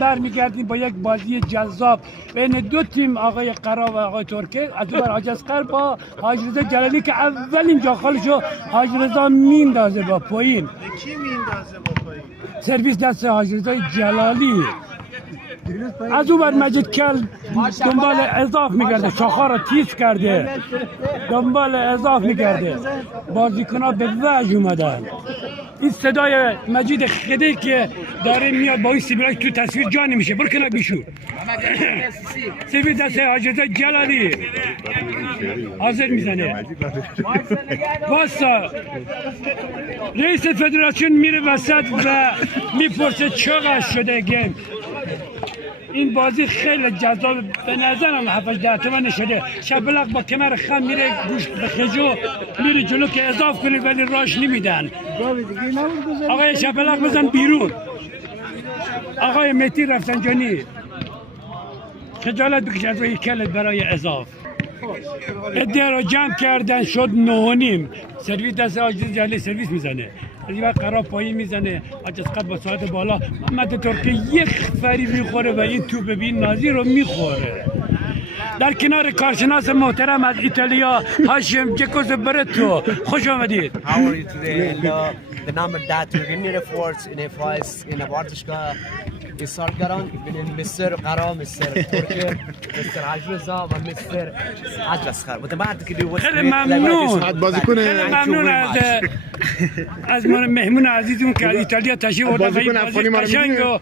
برمیگردیم با یک بازی جذاب بین دو تیم، آقای قرا و آقای ترکه. از اون بر حاج اصغر با حاج رضا جلالی که اولین جا خالشو حاج رضا میندازه با پایین. کی میندازه با پایین؟ سرویس دست حاج رضا جلالی. از اون بر مجید کل دنبال اضاف میگرده، شاخه رو تیز کرده، دنبال اضاف میگرده. بازیکن‌ها به وجه اومدن. این صدای مجید خدی که داره میاد با این سیبیلای تو تصویر جا نمیشه. برو کنار بیشور. سیبیل دست حاج رضا جلالی حاضر میزنه. واسا رئیس فدراسیون میره وسط و میپرسه چقدر شده گیم. این بازی خیلی جذاب به نظرم 7-10 تومن شده. شبلق با کمر خم میره گوشت به خجو میره جلو که اضاف کنه ولی راش نمیدن. آقای شبلق بزن بیرون. آقای مهدی رفسنجانی خجالت بکش از روی کلت برای اضاف. ادعا رو جمع کردن شد 9.5. سرویس دست حاج رضا جلالی سرویس میزنه. از این وقت قرار پایین میزنه. حاج اصغر با ساعت بالا. محمد ترکی یک فری میخوره و این توپ ببین نازی رو میخوره. در کنار کارشناس محترم از ایتالیا هاشم جکوز برتو خوش آمدید. How are you today? The number that we win efforts in a fight in a ورزشگاه ایثارگران بین مستر قرا، مستر ترکیه، مستر حاج رضا و مستر حاج اصغر. خیلی ممنون. خیلی ممنون از مهمون عزیزمون که از ایتالیا تشریف آوردن و این بازی قشنگ رو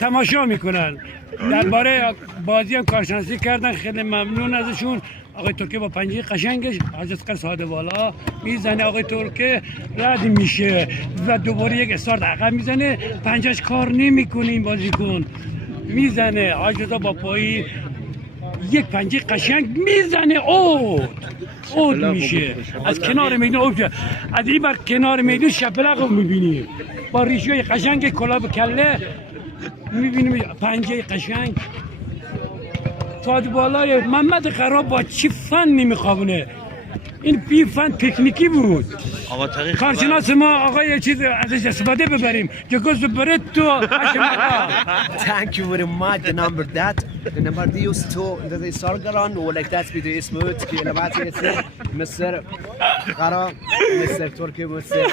تماشا میکنن. درباره بازی هم کارشناسی کردن. خیلی ممنون ازشون. آقای ترکیه با پنجه قشنگش حاج اصغر ساده بالا میزنه. آقای ترکیه رد میشه و دوباره یک استارت عقب میزنه. پنجهش کار نمیکنه. این بازیکن میزنه. حاج رضا با پایی یک پنجه قشنگ میزنه. اوت میشه از کنار میدون. اوت از این بر کنار میدون شبلق رو میبینیم با ریشوی قشنگ کلاه کله میبینیم. پنجه قشنگ ساده بالای محمد قرا با چی فنی میخوابونه. این بی فن تکنیکی بود. کارشناس ما آقای چیز ازش استفاده ببریم. جکوز برتو Thank you very much. The number that the number used to the ایثارگران و like that video اسمت که لباسی است مستر قرا، مستر ترکیه، مستر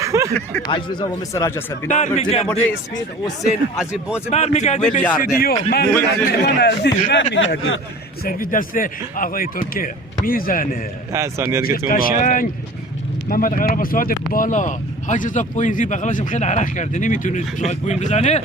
حاج رضا و مستر حاج اصغر. نمبر اسمت حسین از بازی برمیگردیم به استودیو. مهمان عزیز برمیگردیم. سرویس دست آقای ترکیه میزنه. قشنگ محمد قرا با ساعت بالا. حاج رضا پوینزی بغلشم خیلی عرق کرده نمیتونه ساعت پوین بزنه.